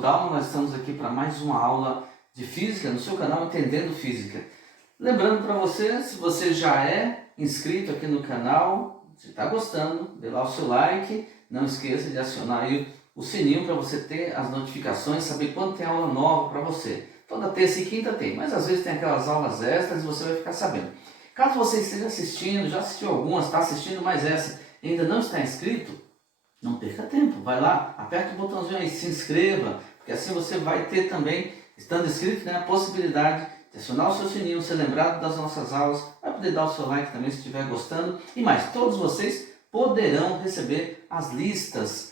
Dalma, nós estamos aqui para mais uma aula de Física no seu canal Entendendo Física. Lembrando para você, se você já é inscrito aqui no canal, se está gostando, dê lá o seu like, não esqueça de acionar aí o sininho para você ter as notificações, saber quando tem aula nova para você. Toda terça e quinta tem, mas às vezes tem aquelas aulas extras e você vai ficar sabendo. Caso você esteja assistindo, já assistiu algumas, está assistindo mais essa e ainda não está inscrito, não perca tempo, vai lá, aperta o botãozinho aí, se inscreva, porque assim você vai ter também, estando inscrito, a possibilidade de acionar o seu sininho, ser lembrado das nossas aulas, vai poder dar o seu like também se estiver gostando, e mais, todos vocês poderão receber as listas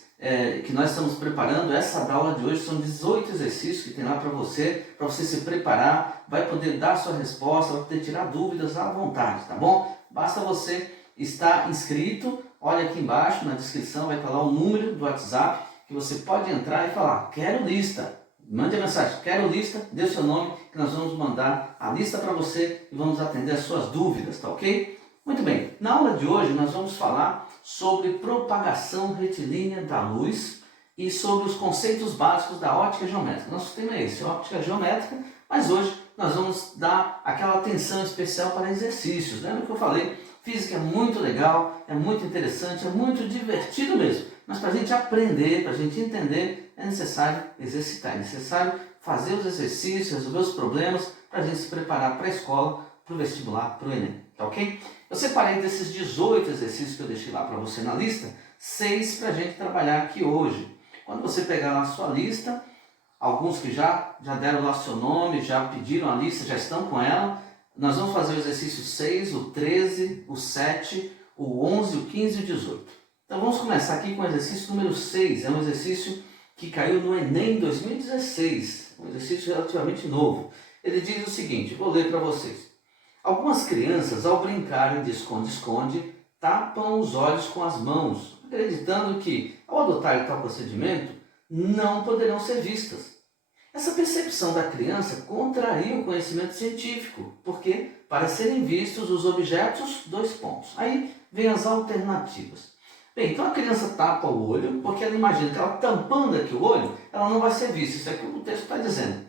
que nós estamos preparando. Essa da aula de hoje são 18 exercícios que tem lá para você se preparar, vai poder dar sua resposta, vai poder tirar dúvidas à vontade, tá bom? Basta você estar inscrito, olha aqui embaixo na descrição, vai estar lá o número do WhatsApp, que você pode entrar e falar, quero lista, mande a mensagem, quero lista, dê o seu nome, que nós vamos mandar a lista para você e vamos atender as suas dúvidas, tá ok? Muito bem, na aula de hoje nós vamos falar sobre propagação retilínea da luz e sobre os conceitos básicos da óptica geométrica. Nosso tema é esse, óptica geométrica, mas hoje nós vamos dar aquela atenção especial para exercícios. Lembra que eu falei? Física é muito legal, é muito interessante, é muito divertido mesmo. Mas para a gente aprender, para a gente entender, é necessário exercitar, é necessário fazer os exercícios, resolver os problemas para a gente se preparar para a escola, para o vestibular, para o Enem. Tá ok? Eu separei desses 18 exercícios que eu deixei lá para você na lista, 6 para a gente trabalhar aqui hoje. Quando você pegar lá a sua lista, alguns que já deram lá seu nome, já pediram a lista, já estão com ela, nós vamos fazer o exercício 6, o 13, o 7, o 11, o 15 e o 18. Então vamos começar aqui com o exercício número 6. É um exercício que caiu no Enem 2016, um exercício relativamente novo. Ele diz o seguinte, vou ler para vocês. Algumas crianças, ao brincarem de esconde-esconde, tapam os olhos com as mãos, acreditando que, ao adotar tal procedimento, não poderão ser vistas. Essa percepção da criança contraria o conhecimento científico, porque, para serem vistos os objetos, Aí vem as alternativas. Bem, então a criança tapa o olho, porque ela imagina que ela tampando aqui o olho, ela não vai ser vista. Isso é o que o texto está dizendo.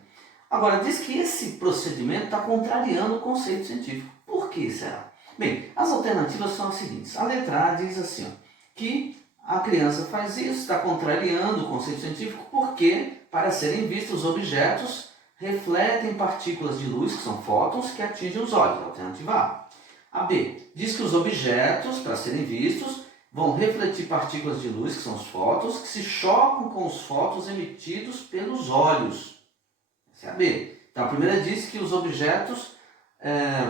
Agora, diz que esse procedimento está contrariando o conceito científico. Por que será? Bem, as alternativas são as seguintes. A letra A diz assim, que a criança faz isso, está contrariando o conceito científico, porque, para serem vistos, os objetos refletem partículas de luz, que são fótons, que atingem os olhos. Alternativa A. A B diz que os objetos, para serem vistos, vão refletir partículas de luz, que são os fótons, que se chocam com os fótons emitidos pelos olhos. Essa é a B. Então, a primeira diz que os objetos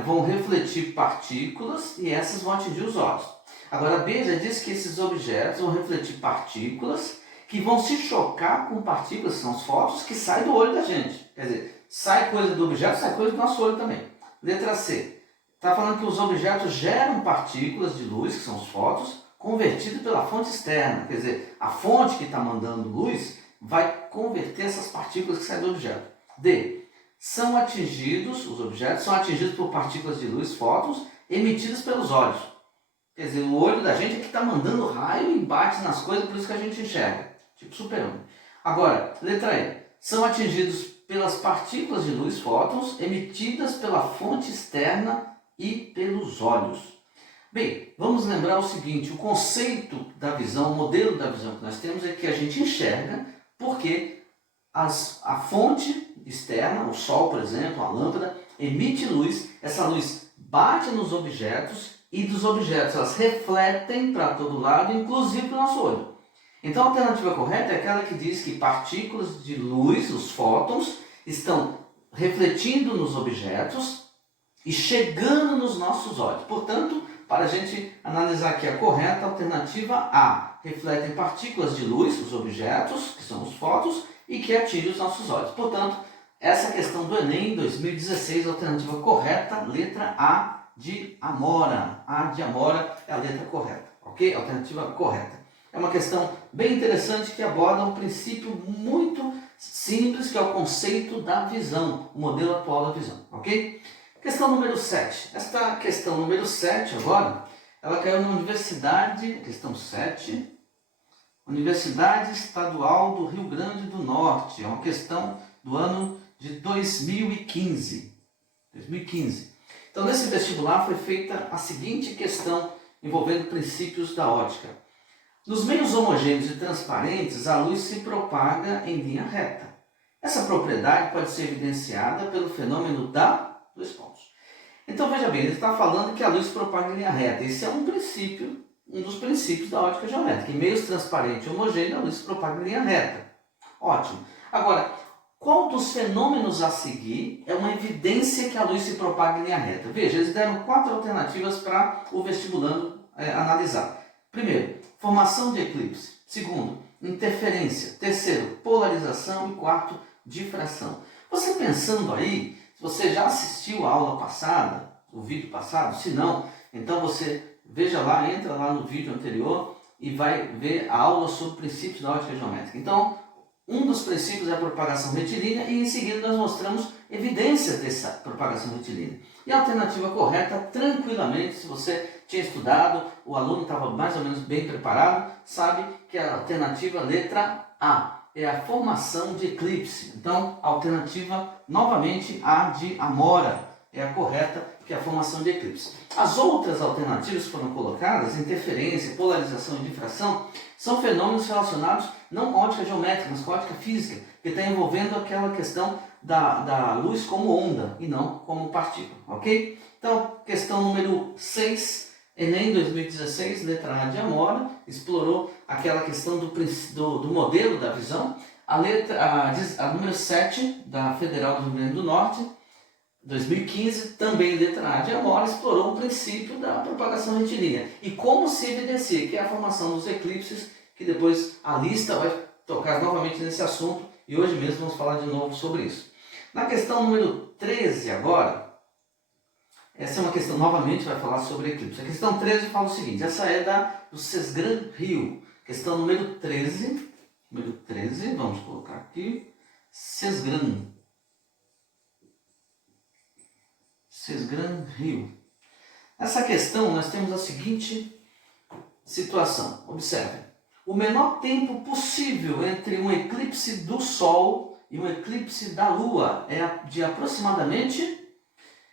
vão refletir partículas e essas vão atingir os olhos. Agora, a B já diz que esses objetos vão refletir partículas que vão se chocar com partículas, que são os fótons, que saem do olho da gente. Quer dizer, sai coisa do objeto, sai coisa do nosso olho também. Letra C. Está falando que os objetos geram partículas de luz, que são os fótons, convertidas pela fonte externa. Quer dizer, a fonte que está mandando luz vai converter essas partículas que saem do objeto. D. Os objetos são atingidos por partículas de luz, fótons, emitidas pelos olhos. Quer dizer, o olho da gente é que está mandando raio e bate nas coisas, por isso que a gente enxerga. Tipo super-homem. Agora, letra E. São atingidos pelas partículas de luz, fótons, emitidas pela fonte externa e pelos olhos. Bem, vamos lembrar o seguinte, o conceito da visão, o modelo da visão que nós temos é que a gente enxerga porque a fonte externa, o sol, por exemplo, a lâmpada, emite luz, essa luz bate nos objetos e dos objetos elas refletem para todo lado, inclusive para o nosso olho. Então a alternativa correta é aquela que diz que partículas de luz, os fótons, estão refletindo nos objetos e chegando nos nossos olhos. Portanto, para a gente analisar aqui a correta, a alternativa A, refletem partículas de luz, os objetos, que são os fótons, e que atingem os nossos olhos. Portanto, essa questão do Enem 2016, a alternativa correta, letra A de Amora. A de Amora é a letra correta, ok? Alternativa correta. É uma questão bem interessante que aborda um princípio muito simples, que é o conceito da visão, o modelo atual da visão, ok? Questão número 7. Esta questão número 7 agora, ela caiu na universidade, questão 7, Universidade Estadual do Rio Grande do Norte. É uma questão do ano de 2015. Então, nesse vestibular foi feita a seguinte questão envolvendo princípios da ótica. Nos meios homogêneos e transparentes, a luz se propaga em linha reta. Essa propriedade pode ser evidenciada pelo fenômeno da... dois pontos. Então, veja bem, ele está falando que a luz se propaga em linha reta. Esse é um princípio, um dos princípios da ótica geométrica. Em meios transparentes e homogêneos, a luz se propaga em linha reta. Ótimo. Agora, qual dos fenômenos a seguir é uma evidência que a luz se propaga em linha reta? Veja, eles deram 4 alternativas para o vestibulando analisar. Primeiro, formação de eclipse. Segundo, interferência. Terceiro, polarização. E quarto, difração. Você pensando aí, se você já assistiu a aula passada, o vídeo passado, se não, então você veja lá, entra lá no vídeo anterior e vai ver a aula sobre princípios da ótica geométrica. Então, um dos princípios é a propagação retilínea e em seguida nós mostramos evidências dessa propagação retilínea. E a alternativa correta, tranquilamente, se você tinha estudado, o aluno estava mais ou menos bem preparado, sabe que a alternativa letra A é a formação de eclipse. Então, a alternativa, novamente, A de Amora, é a correta, que é a formação de eclipse. As outras alternativas que foram colocadas, interferência, polarização e difração, são fenômenos relacionados não com ótica geométrica, mas com ótica física, que está envolvendo aquela questão da luz como onda e não como partícula, ok? Então, questão número 6, Enem 2016, letra A de Amora, explorou aquela questão do modelo da visão. A número 7, da Federal do Rio Grande do Norte, 2015, também letra A de Amora, explorou o princípio da propagação retilínea e como se evidencia, que é a formação dos eclipses, que depois a lista vai tocar novamente nesse assunto e hoje mesmo vamos falar de novo sobre isso. Na questão número 13 agora, essa é uma questão, novamente vai falar sobre eclipse. A questão 13 fala o seguinte, essa é do Cesgran Rio. Questão número 13, vamos colocar aqui, Cesgran Rio. Nessa questão nós temos a seguinte situação, observe. O menor tempo possível entre um eclipse do Sol e um eclipse da Lua é de aproximadamente...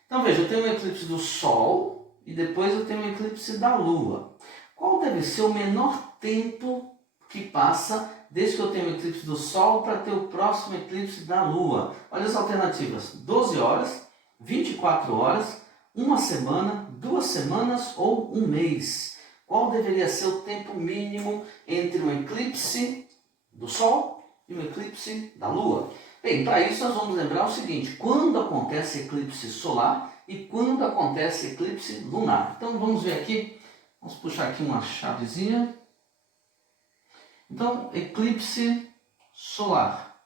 Então veja, eu tenho um eclipse do Sol e depois eu tenho um eclipse da Lua. Qual deve ser o menor tempo que passa desde que eu tenho o eclipse do Sol para ter o próximo eclipse da Lua? Olha as alternativas, 12 horas, 24 horas, 1 semana, 2 semanas ou 1 mês. Qual deveria ser o tempo mínimo entre um eclipse do Sol e um eclipse da Lua? Bem, para isso nós vamos lembrar o seguinte, quando acontece eclipse solar e quando acontece eclipse lunar. Então vamos ver aqui, vamos puxar aqui uma chavezinha. Então, eclipse solar.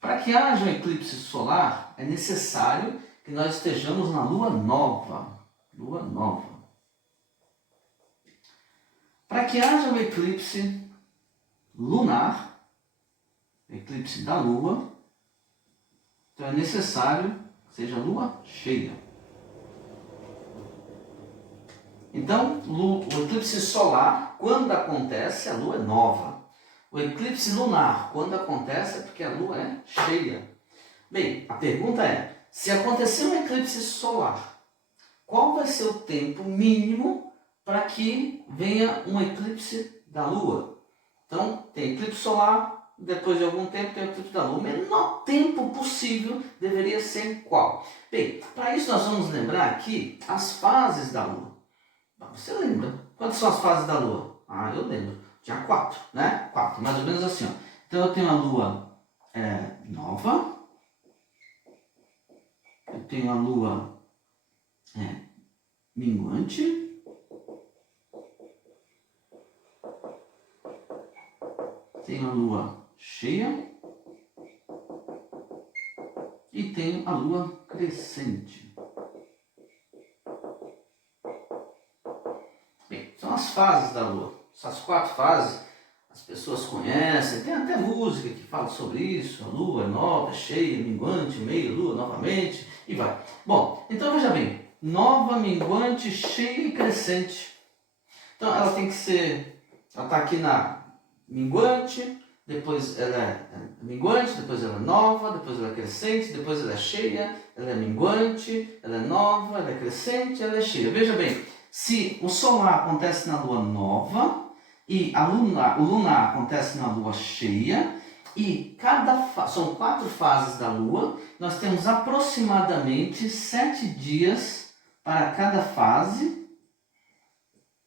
Para que haja um eclipse solar, é necessário que nós estejamos na lua nova. Lua nova. Para que haja um eclipse lunar, eclipse da lua, então é necessário que seja lua cheia. Então, o eclipse solar, quando acontece, a lua é nova. O eclipse lunar, quando acontece, é porque a lua é cheia. Bem, a pergunta é, se acontecer um eclipse solar, qual vai ser o tempo mínimo para que venha um eclipse da lua? Então, tem eclipse solar, depois de algum tempo tem o eclipse da lua. O menor tempo possível deveria ser qual? Bem, para isso nós vamos lembrar aqui as fases da lua. Você lembra? Quantas são as fases da lua? Ah, eu lembro. Tinha 4, né? 4, mais ou menos assim, ó. Então eu tenho a lua nova, eu tenho a lua minguante, tenho a lua cheia e tenho a lua crescente. Bem, são as fases da lua. Essas 4 fases as pessoas conhecem, tem até música que fala sobre isso, a lua é nova, cheia, minguante, meia lua novamente, e vai. Bom, então veja bem, nova, minguante, cheia e crescente. Então ela tem que ser Ela está aqui na minguante, depois ela é minguante, depois ela é nova, depois ela é crescente, depois ela é cheia, ela é minguante, ela é nova, ela é crescente, ela é cheia. Veja bem, se o solar acontece na lua nova e o lunar acontece na lua cheia, e são 4 fases da lua, nós temos aproximadamente 7 dias para cada fase.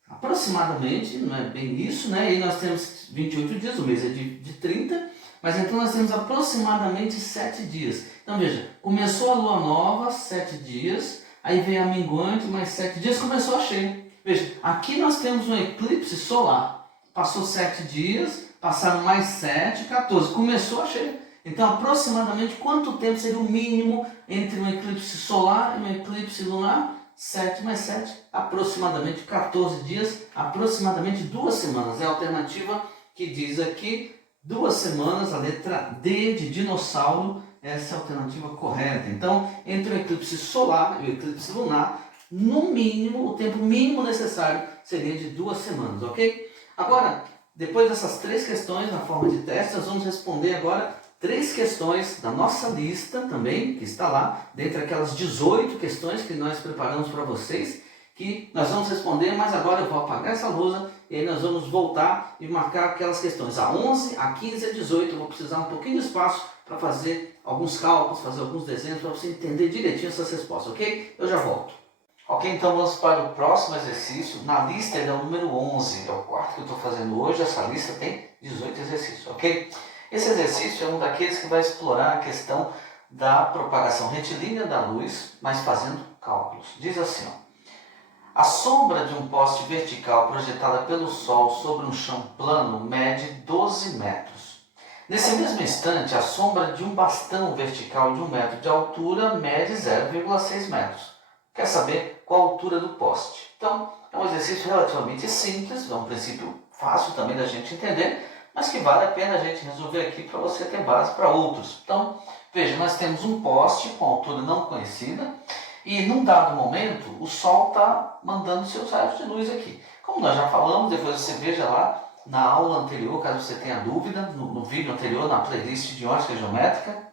Aproximadamente, não é bem isso, né? E nós temos 28 dias, o mês é de 30, mas então nós temos aproximadamente 7 dias. Então veja, começou a lua nova, 7 dias, aí vem a minguante, mais 7 dias, começou a cheia. Veja, aqui nós temos um eclipse solar, passou 7 dias, passaram mais 7, 14, começou a cheia. Então aproximadamente quanto tempo seria o mínimo entre um eclipse solar e um eclipse lunar? 7 mais 7, aproximadamente 14 dias, aproximadamente 2 semanas. É a alternativa que diz aqui 2 semanas, a letra D de dinossauro, essa é a alternativa correta. Então, entre o eclipse solar e o eclipse lunar, no mínimo, o tempo mínimo necessário seria de 2 semanas, ok? Agora, depois dessas 3 questões na forma de teste, nós vamos responder agora 3 questões da nossa lista também, que está lá, dentre aquelas 18 questões que nós preparamos para vocês, que nós vamos responder, mas agora eu vou apagar essa lousa e aí nós vamos voltar e marcar aquelas questões. A 11, a 15 e a 18, eu vou precisar um pouquinho de espaço para fazer alguns cálculos, fazer alguns desenhos, para você entender direitinho essas respostas, ok? Eu já volto. Ok, então vamos para o próximo exercício. Na lista ele é o número 11, é o quarto que eu estou fazendo hoje, essa lista tem 18 exercícios, ok? Esse exercício é um daqueles que vai explorar a questão da propagação retilínea da luz, mas fazendo cálculos. Diz assim, ó, a sombra de um poste vertical projetada pelo Sol sobre um chão plano mede 12 metros. Nesse mesmo instante, a sombra de um bastão vertical de 1 metro de altura mede 0,6 metros. Quer saber qual a altura do poste? Então, é um exercício relativamente simples, é um princípio fácil também da gente entender, mas que vale a pena a gente resolver aqui para você ter base para outros. Então, veja, nós temos um poste com altura não conhecida e num dado momento o Sol está mandando seus raios de luz aqui. Como nós já falamos, depois você veja lá na aula anterior, caso você tenha dúvida, no vídeo anterior, na playlist de ótica geométrica,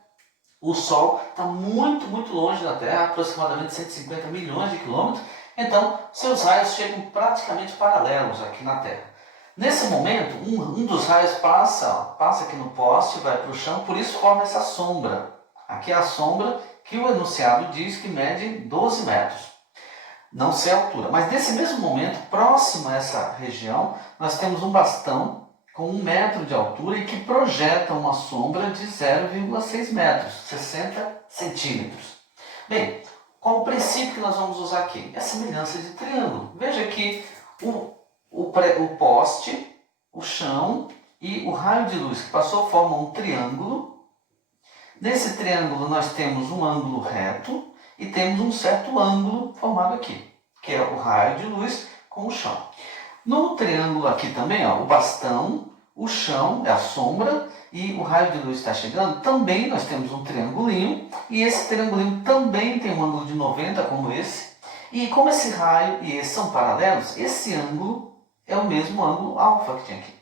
o Sol está muito, muito longe da Terra, aproximadamente 150 milhões de quilômetros, então seus raios chegam praticamente paralelos aqui na Terra. Nesse momento, um dos raios passa aqui no poste, vai para o chão, por isso forma essa sombra. Aqui é a sombra que o enunciado diz que mede 12 metros. Não sei a altura, mas nesse mesmo momento, próximo a essa região, nós temos um bastão com 1 metro de altura e que projeta uma sombra de 0,6 metros, 60 centímetros. Bem, qual o princípio que nós vamos usar aqui? É a semelhança de triângulo. Veja que o poste, o chão e o raio de luz que passou formam um triângulo. Nesse triângulo nós temos um ângulo reto e temos um certo ângulo formado aqui, que é o raio de luz com o chão. No triângulo aqui também, ó, o bastão, o chão é a sombra e o raio de luz está chegando. Também nós temos um triangulinho e esse triangulinho também tem um ângulo de 90 como esse. E como esse raio e esse são paralelos, esse ângulo é o mesmo ângulo alfa que tinha aqui.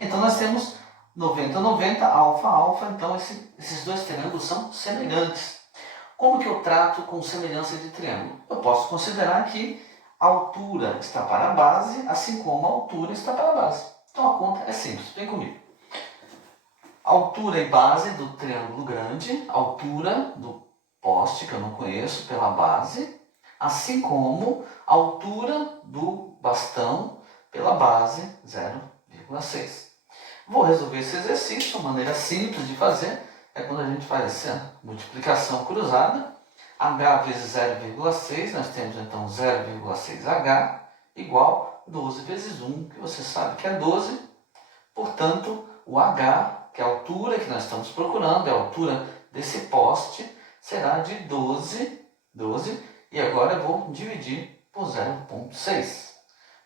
Então nós temos 90, 90, alfa, alfa, então esses dois triângulos são semelhantes. Como que eu trato com semelhança de triângulo? Eu posso considerar que a altura está para a base, assim como a altura está para a base. Então a conta é simples, vem comigo. Altura e base do triângulo grande, altura do poste, que eu não conheço, pela base, assim como a altura do bastão pela base, 0,6. Vou resolver esse exercício, uma maneira simples de fazer é quando a gente faz essa multiplicação cruzada. H vezes 0,6, nós temos então 0,6H igual 12 vezes 1, que você sabe que é 12. Portanto, o H, que é a altura que nós estamos procurando, é a altura desse poste, será de 12, e agora eu vou dividir por 0,6.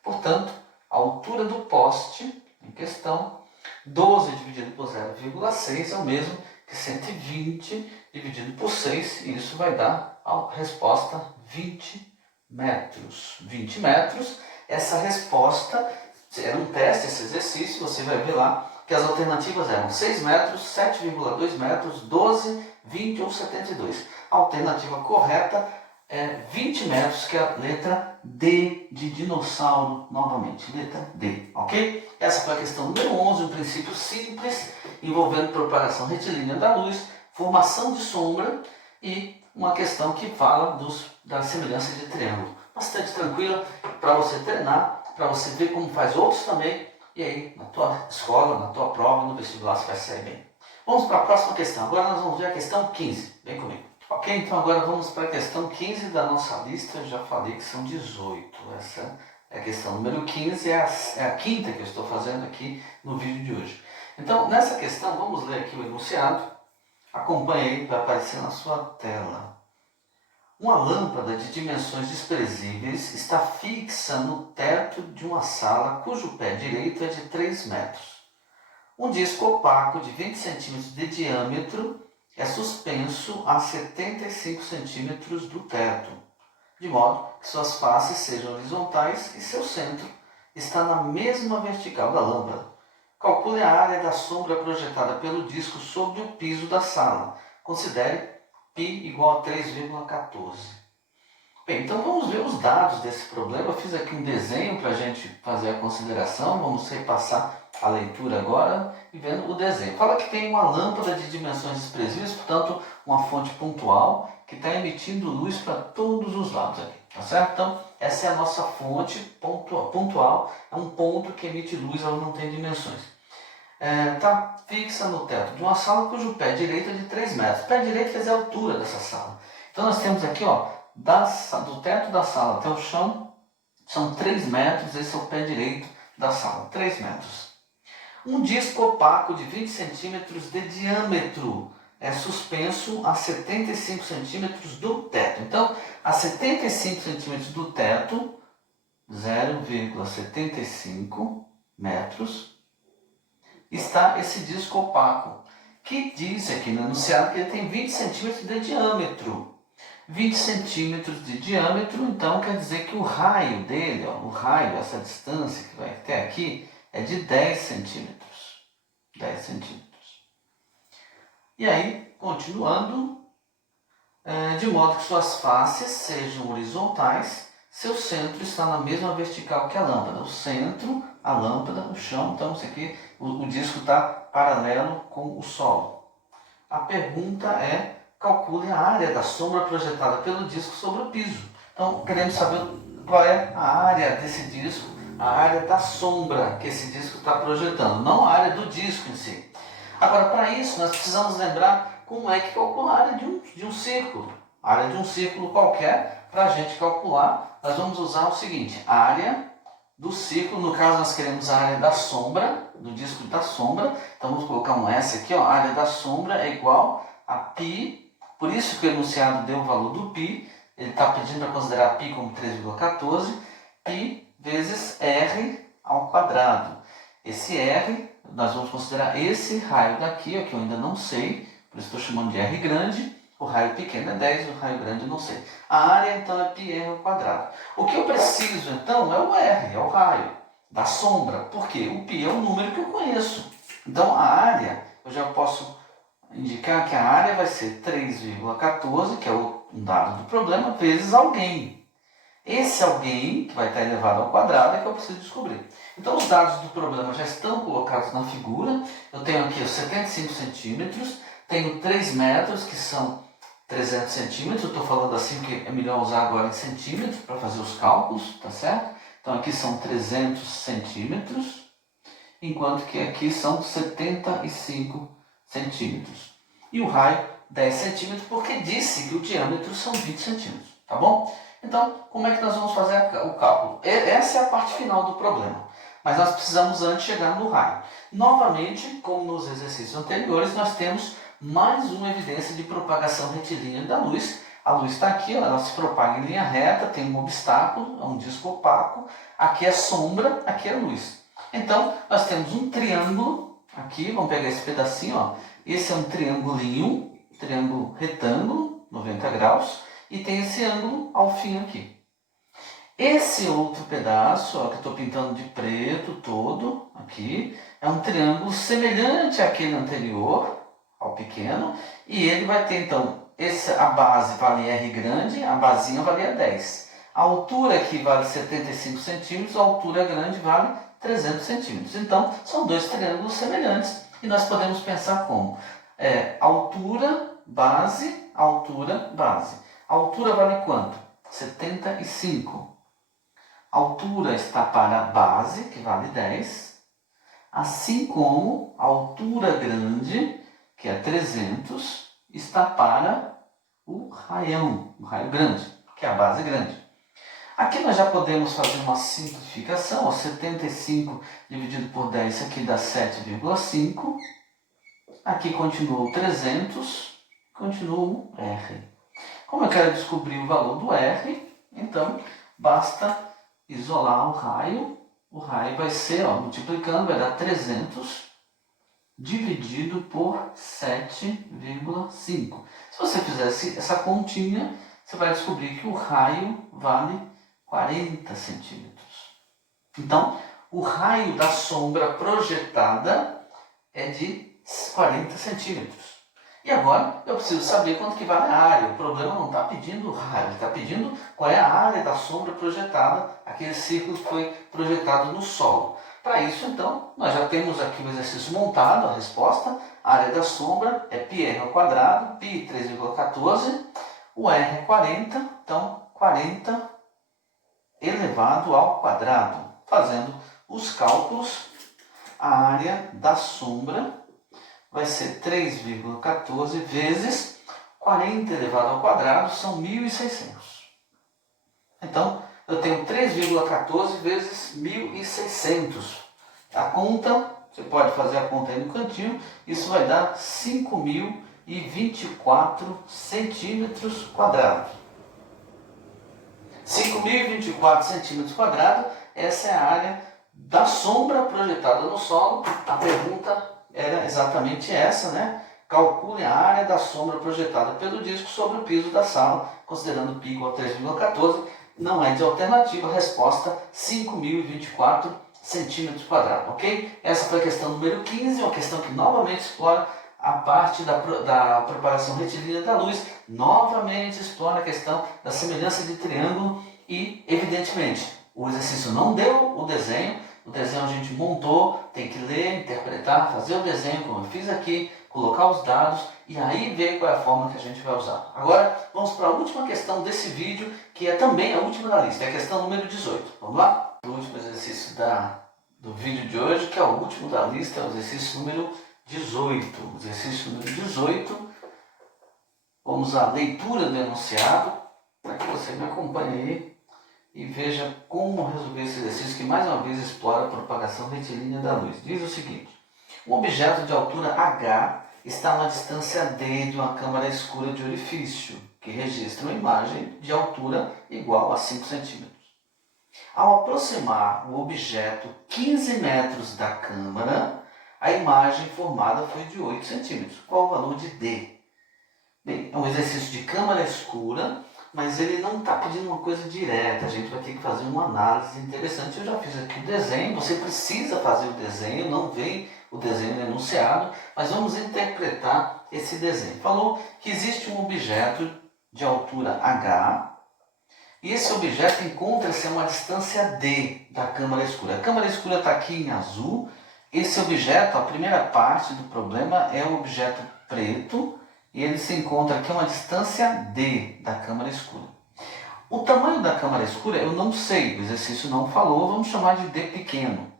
Portanto, a altura do poste em questão, 12 dividido por 0,6 é o mesmo que 120 dividido por 6, e isso vai dar a resposta 20 metros. 20 metros, essa resposta Era um teste esse exercício, você vai ver lá que as alternativas eram 6 metros, 7,2 metros, 12, 20 ou 72. A alternativa correta é 20 metros, que é a letra D de dinossauro, novamente, letra D, ok? Essa foi a questão número 11, um princípio simples, envolvendo propagação retilínea da luz, formação de sombra e uma questão que fala da semelhança de triângulo. Bastante tranquila para você treinar, para você ver como faz outros também, e aí na tua escola, na tua prova, no vestibular você vai sair bem. Vamos para a próxima questão. Agora nós vamos ver a questão 15. Vem comigo. Ok, então agora vamos para a questão 15 da nossa lista. Eu já falei que são 18. Essa é a questão número 15, é a quinta que eu estou fazendo aqui no vídeo de hoje. Então, nessa questão, vamos ler aqui o enunciado. Acompanhe aí, vai aparecer na sua tela. Uma lâmpada de dimensões desprezíveis está fixa no teto de uma sala cujo pé direito é de 3 metros. Um disco opaco de 20 centímetros de diâmetro é suspenso a 75 centímetros do teto, de modo que suas faces sejam horizontais e seu centro está na mesma vertical da lâmpada. Calcule a área da sombra projetada pelo disco sobre o piso da sala. Considere π igual a 3,14. Bem, então vamos ver os dados desse problema. Eu fiz aqui um desenho para a gente fazer a consideração. Vamos repassar a leitura agora e vendo o desenho. Fala que tem uma lâmpada de dimensões desprezíveis, portanto uma fonte pontual que está emitindo luz para todos os lados aqui, tá certo? Então essa é a nossa fonte pontual, é um ponto que emite luz, ela não tem dimensões. Está fixa no teto de uma sala cujo pé direito é de 3 metros. Pé direito quer dizer a altura dessa sala. Então nós temos aqui, ó, do teto da sala até o chão, são 3 metros, esse é o pé direito da sala, 3 metros. Um disco opaco de 20 centímetros de diâmetro é suspenso a 75 centímetros do teto. Então, a 75 centímetros do teto, 0,75 metros, está esse disco opaco, que diz aqui no enunciado que ele tem 20 centímetros de diâmetro. 20 centímetros de diâmetro, então quer dizer que o raio dele, ó, o raio, essa distância que vai até aqui, é de 10 centímetros. 10 centímetros. E aí, continuando, de modo que suas faces sejam horizontais, seu centro está na mesma vertical que a lâmpada. O centro, a lâmpada, o chão, então isso aqui, o disco está paralelo com o solo. A pergunta é, calcule a área da sombra projetada pelo disco sobre o piso. Então, queremos saber qual é a área desse disco, a área da sombra que esse disco está projetando, não a área do disco em si. Agora, para isso, nós precisamos lembrar como é que calcula a área de um círculo. A área de um círculo qualquer, para a gente calcular, nós vamos usar o seguinte, a área do círculo, no caso nós queremos a área da sombra, do disco da sombra, então vamos colocar um S aqui, ó, a área da sombra é igual a π, por isso que o enunciado deu o valor do π, ele está pedindo para considerar π como 3,14, π vezes r ao quadrado. Esse r, nós vamos considerar esse raio daqui, ó, que eu ainda não sei, por isso estou chamando de r grande, o raio pequeno é 10, o raio grande eu não sei. A área então é πr ao quadrado. O que eu preciso então é o r, é o raio da sombra, porque o π é um número que eu conheço. Então a área, eu já posso indicar que a área vai ser 3,14, que é um dado do problema, vezes alguém. Esse alguém, que vai estar elevado ao quadrado, é que eu preciso descobrir. Então os dados do problema já estão colocados na figura. Eu tenho aqui os 75 centímetros, tenho 3 metros, que são 300 centímetros. Eu estou falando assim porque é melhor usar agora em centímetros para fazer os cálculos, tá certo? Então aqui são 300 centímetros, enquanto que aqui são 75 centímetros. E o raio 10 centímetros, porque disse que o diâmetro são 20 centímetros, tá bom? Então, como é que nós vamos fazer o cálculo? Essa é a parte final do problema, mas nós precisamos antes chegar no raio. Novamente, como nos exercícios anteriores, nós temos mais uma evidência de propagação retilínea da luz. A luz está aqui, ela se propaga em linha reta, tem um obstáculo, é um disco opaco, aqui é sombra, aqui é luz. Então, nós temos um triângulo, aqui, vamos pegar esse pedacinho, ó. Esse é um triângulo retângulo, 90 graus, e tem esse ângulo ao fim aqui. Esse outro pedaço, ó, que eu estou pintando de preto todo, aqui, é um triângulo semelhante àquele anterior, ao pequeno, e ele vai ter então, a base vale R grande, a basinha valia 10. A altura aqui vale 75 centímetros, a altura grande vale 300 centímetros. Então, são dois triângulos semelhantes, e nós podemos pensar como altura, base, altura, base. A altura vale quanto? 75. A altura está para a base, que vale 10, assim como a altura grande, que é 300, está para o raio grande, que é a base grande. Aqui nós já podemos fazer uma simplificação, ó, 75 dividido por 10, isso aqui dá 7,5. Aqui continua o 300, continua o R. Como eu quero descobrir o valor do R, então basta isolar o raio vai ser, ó, multiplicando, vai dar 300 dividido por 7,5. Se você fizesse essa continha, você vai descobrir que o raio vale 40 centímetros. Então, o raio da sombra projetada é de 40 centímetros. E agora eu preciso saber quanto que vale a área. O problema não está pedindo o raio, ele está pedindo qual é a área da sombra projetada, aquele círculo que foi projetado no solo. Para isso, então, nós já temos aqui o exercício montado, a resposta. A área da sombra é πr ao quadrado, π 3,14, o r é 40, então 40 elevado ao quadrado. Fazendo os cálculos, a área da sombra vai ser 3,14 vezes 40 elevado ao quadrado, são 1.600. Então, eu tenho 3,14 vezes 1.600. A conta, você pode fazer a conta aí no cantinho, isso vai dar 5.024 centímetros quadrados. 5.024 centímetros quadrados, essa é a área da sombra projetada no solo. A pergunta era exatamente essa, né? Calcule a área da sombra projetada pelo disco sobre o piso da sala, considerando π igual a 3,14. Não é de alternativa, a resposta 5.024 centímetros quadrados, ok? Essa foi a questão número 15, uma questão que novamente explora a parte da propagação retilínea da luz, novamente explora a questão da semelhança de triângulo e, evidentemente, o exercício não deu o desenho a gente montou, tem que ler, interpretar, fazer o desenho como eu fiz aqui, colocar os dados e aí ver qual é a forma que a gente vai usar. Agora, vamos para a última questão desse vídeo, que é também a última da lista, é a questão número 18. Vamos lá? O último exercício do vídeo de hoje, que é o último da lista, é o exercício número 18. O exercício número 18, vamos à leitura do enunciado, para que você me acompanhe aí e veja como resolver esse exercício que mais uma vez explora a propagação retilínea da luz. Diz o seguinte: um objeto de altura h está a uma distância d de uma câmara escura de orifício, que registra uma imagem de altura igual a 5 centímetros. Ao aproximar o objeto 15 metros da câmara, a imagem formada foi de 8 centímetros. Qual o valor de d? Bem, é um exercício de câmara escura, mas ele não está pedindo uma coisa direta, a gente vai ter que fazer uma análise interessante. Eu já fiz aqui o desenho, você precisa fazer o desenho, não vem o desenho no enunciado, mas vamos interpretar esse desenho. Falou que existe um objeto de altura h, e esse objeto encontra-se a uma distância d da câmara escura. A câmara escura está aqui em azul, esse objeto, a primeira parte do problema é o objeto preto, e ele se encontra aqui a uma distância d da câmara escura. O tamanho da câmara escura eu não sei, o exercício não falou, vamos chamar de d pequeno.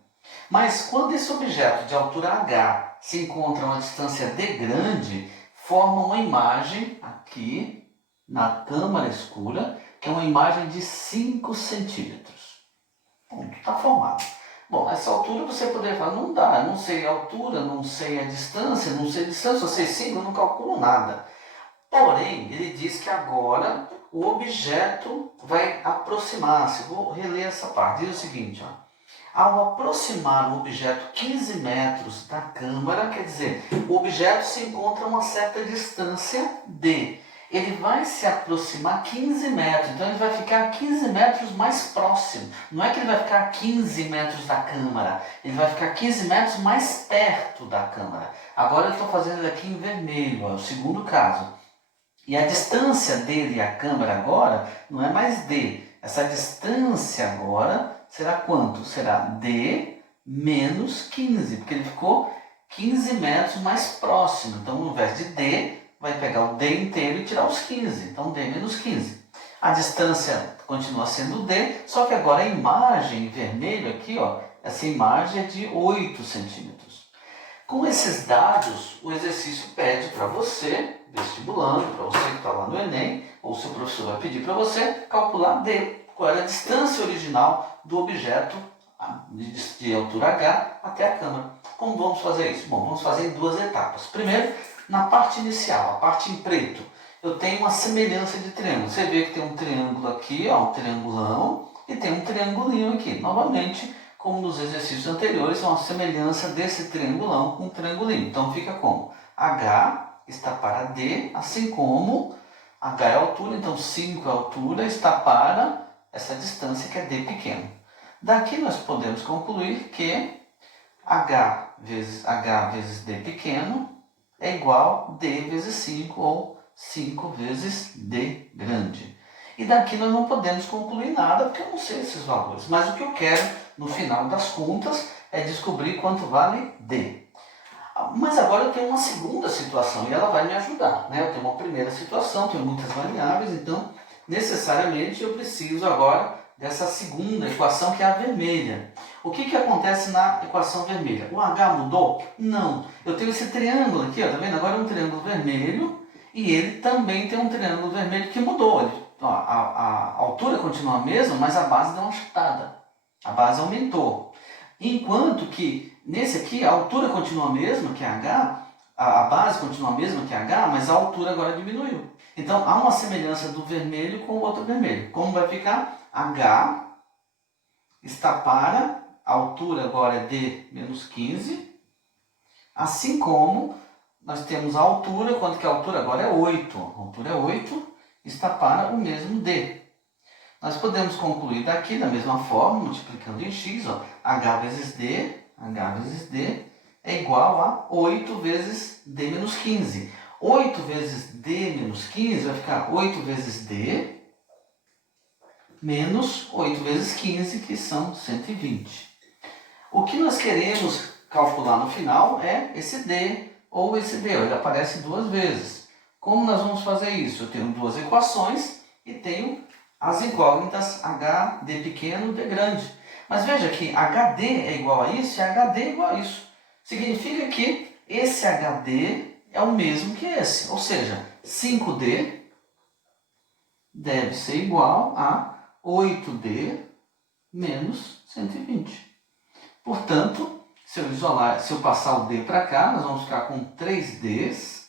Mas quando esse objeto de altura h se encontra a uma distância d grande, forma uma imagem aqui na câmara escura, que é uma imagem de 5 centímetros. Ponto, está formado. Bom, essa altura você poderia falar, não dá, não sei a altura, não sei a distância, só sei 5, eu não calculo nada. Porém, ele diz que agora o objeto vai aproximar-se. Vou reler essa parte. Diz o seguinte, ó. Ao aproximar o objeto 15 metros da câmara, quer dizer, o objeto se encontra a uma certa distância d. ele vai se aproximar 15 metros, então ele vai ficar 15 metros mais próximo. Não é que ele vai ficar 15 metros da câmara, ele vai ficar 15 metros mais perto da câmara. Agora eu estou fazendo ele aqui em vermelho, é o segundo caso. E a distância dele e a câmara agora não é mais D. Essa distância agora será quanto? Será D menos 15, porque ele ficou 15 metros mais próximo. Então, ao invés de D, vai pegar o D inteiro e tirar os 15. Então, D menos 15. A distância continua sendo D, só que agora a imagem em vermelho aqui, ó, essa imagem é de 8 centímetros. Com esses dados, o exercício pede para você, vestibulando, para você que está lá no Enem, ou seu professor vai pedir para você calcular D, qual era a distância original do objeto de altura H até a câmara. Como vamos fazer isso? Bom, vamos fazer em duas etapas. Primeiro, na parte inicial, a parte em preto, eu tenho uma semelhança de triângulo. Você vê que tem um triângulo aqui, ó, um triangulão, e tem um triangulinho aqui. Novamente, como nos exercícios anteriores, é uma semelhança desse triangulão com um triangulinho. Então fica como? H está para D, assim como H é a altura, então 5 é a altura, está para essa distância que é D pequeno. Daqui nós podemos concluir que H vezes D pequeno é igual a D vezes 5 ou 5 vezes D grande. E daqui nós não podemos concluir nada porque eu não sei esses valores. Mas o que eu quero no final das contas é descobrir quanto vale D. Mas agora eu tenho uma segunda situação e ela vai me ajudar, né? Eu tenho uma primeira situação, tenho muitas variáveis, então necessariamente eu preciso agora dessa segunda equação que é a vermelha. O que acontece na equação vermelha? O H mudou? Não. Eu tenho esse triângulo aqui, ó, tá vendo? Agora é um triângulo vermelho e ele também tem um triângulo vermelho que mudou. A altura continua a mesma, mas a base deu uma chutada. A base aumentou. Enquanto que nesse aqui a altura continua a mesma que H, a base continua a mesma que H, mas a altura agora diminuiu. Então há uma semelhança do vermelho com o outro vermelho. Como vai ficar? H está para, a altura agora é D menos 15, assim como nós temos a altura, quanto que a altura agora é 8. A altura é 8, está para o mesmo D. Nós podemos concluir daqui da mesma forma, multiplicando em x, ó, H vezes D é igual a 8 vezes D menos 15. 8 vezes D menos 15 vai ficar 8 vezes D menos 8 vezes 15, que são 120. O que nós queremos calcular no final é esse D ou esse D. Ele aparece duas vezes. Como nós vamos fazer isso? Eu tenho duas equações e tenho as incógnitas HD pequeno, D grande. Mas veja que HD é igual a isso e HD é igual a isso. Significa que esse HD é o mesmo que esse. Ou seja, 5D deve ser igual a 8D menos 120. Portanto, se eu passar o D para cá, nós vamos ficar com 3Ds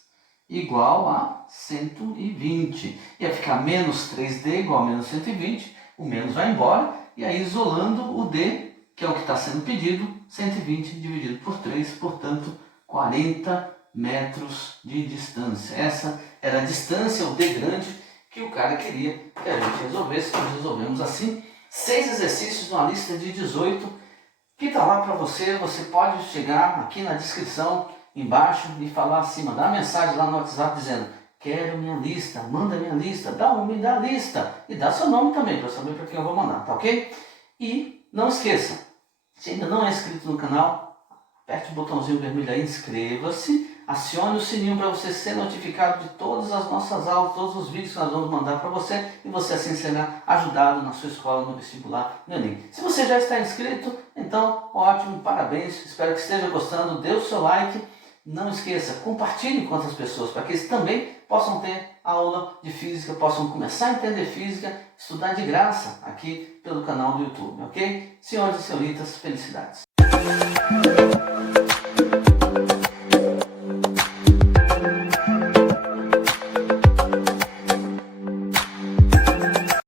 igual a 120. Ia ficar menos 3D igual a menos 120, o menos vai embora, e aí isolando o D, que é o que está sendo pedido, 120 dividido por 3, portanto, 40 metros de distância. Essa era a distância, o D grande, que o cara queria que a gente resolvesse. Nós resolvemos assim 6 exercícios numa lista de 18 que está lá para você. Você pode chegar aqui na descrição embaixo e falar assim, mandar mensagem lá no WhatsApp dizendo: quero minha lista, manda minha lista, me dá a lista e dá seu nome também para saber para quem eu vou mandar, tá ok? E não esqueça, se ainda não é inscrito no canal, aperte o botãozinho vermelho aí, inscreva-se. Acione o sininho para você ser notificado de todas as nossas aulas, todos os vídeos que nós vamos mandar para você, e você assim será ajudado na sua escola, no vestibular, no Enem. Se você já está inscrito, então ótimo, parabéns, espero que esteja gostando, dê o seu like, não esqueça, compartilhe com outras pessoas, para que eles também possam ter aula de física, possam começar a entender física, estudar de graça aqui pelo canal do YouTube, ok? Senhoras e senhoritas, felicidades!